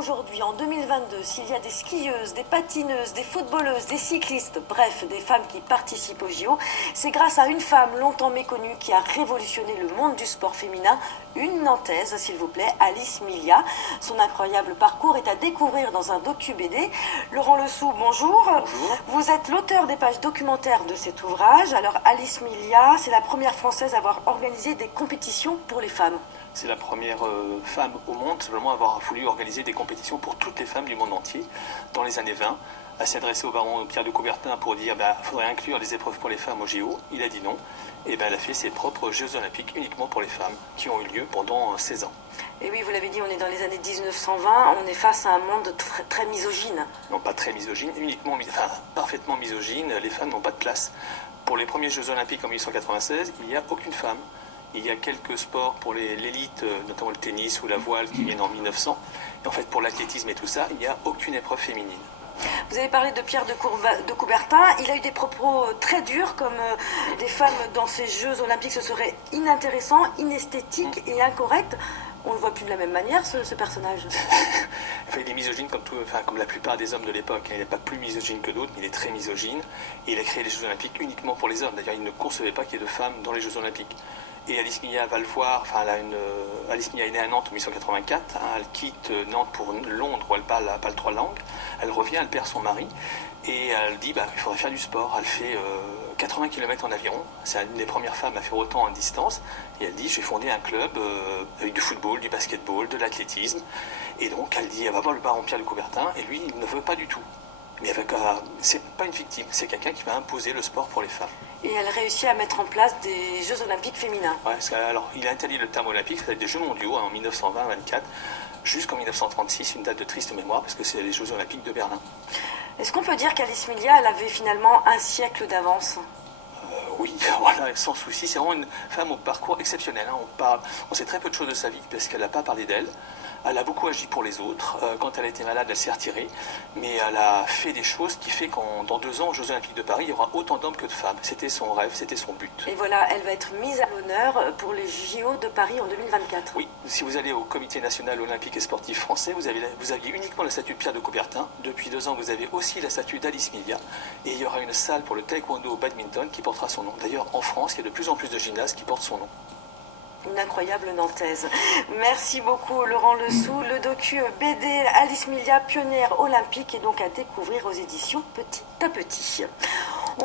qu'aujourd'hui, en 2022, s'il y a des skieuses, des patineuses, des footballeuses, des cyclistes, bref, des femmes qui participent aux JO, c'est grâce à une femme longtemps méconnue qui a révolutionné le monde du sport féminin, une Nantaise, s'il vous plaît, Alice Milia. Son incroyable parcours est à découvrir dans un docu-BD. Laurent Lessoux, bonjour. Bonjour. Vous êtes l'auteur des pages documentaires de cet ouvrage. Alors, Alice Milia, c'est la première Française à avoir organisé des compétitions pour les femmes. C'est la première femme au monde seulement à avoir voulu organiser des compétitions pour toutes les femmes du monde entier dans les années 20. Elle s'est adressée au baron Pierre de Coubertin pour dire qu'il faudrait inclure les épreuves pour les femmes au JO. Il a dit non. Et elle a fait ses propres Jeux Olympiques uniquement pour les femmes qui ont eu lieu pendant 16 ans. Et oui, vous l'avez dit, on est dans les années 1920, on est face à un monde très misogyne. Non, pas très misogyne, parfaitement misogyne. Les femmes n'ont pas de place. Pour les premiers Jeux Olympiques en 1896, il n'y a aucune femme. Il y a quelques sports pour l'élite, notamment le tennis ou la voile qui viennent en 1900. Et en fait, pour l'athlétisme et tout ça, il n'y a aucune épreuve féminine. Vous avez parlé de Pierre de Coubertin. Il a eu des propos très durs, comme des femmes dans ces Jeux Olympiques, ce serait inintéressant, inesthétique et incorrect. On ne le voit plus de la même manière, ce personnage. Il est misogyne comme la plupart des hommes de l'époque. Il n'est pas plus misogyne que d'autres, mais il est très misogyne. Et il a créé les Jeux Olympiques uniquement pour les hommes. D'ailleurs, il ne concevait pas qu'il y ait de femmes dans les Jeux Olympiques. Et Alice Milia va le voir, Alice Milia est née à Nantes en 1884, elle quitte Nantes pour Londres où elle parle 3 langues, elle revient, elle perd son mari, et elle dit il faudrait faire du sport, elle fait 80 km en aviron, c'est une des premières femmes à faire autant en distance, et elle dit je vais fonder un club avec du football, du basketball, de l'athlétisme, et donc elle dit elle va voir le baron Pierre de Coubertin, et lui il ne veut pas du tout. Mais c'est pas une victime, c'est quelqu'un qui va imposer le sport pour les femmes. Et elle réussit à mettre en place des Jeux Olympiques féminins. Ouais, alors, il a interdit le terme olympique, ça va être des Jeux mondiaux en 1920-24, jusqu'en 1936, une date de triste mémoire, parce que c'est les Jeux Olympiques de Berlin. Est-ce qu'on peut dire qu'Alice Milia, elle avait finalement un siècle d'avance ? Oui, voilà, sans souci, c'est vraiment une femme au parcours exceptionnel. On sait très peu de choses de sa vie, parce qu'elle n'a pas parlé d'elle. Elle a beaucoup agi pour les autres. Quand elle a été malade, elle s'est retirée. Mais elle a fait des choses qui fait qu'en dans 2 ans, aux Jeux Olympiques de Paris, il y aura autant d'hommes que de femmes. C'était son rêve, c'était son but. Et voilà, elle va être mise à l'honneur pour les JO de Paris en 2024. Oui, si vous allez au Comité national olympique et sportif français, vous aviez uniquement la statue de Pierre de Coubertin. Depuis 2 ans, vous avez aussi la statue d'Alice Milia. Et il y aura une salle pour le taekwondo au badminton qui portera son nom. D'ailleurs, en France, il y a de plus en plus de gymnases qui portent son nom. Une incroyable Nantaise. Merci beaucoup Laurent Lessoux. Le docu BD Alice Milia, pionnière olympique, est donc à découvrir aux éditions Petit à Petit.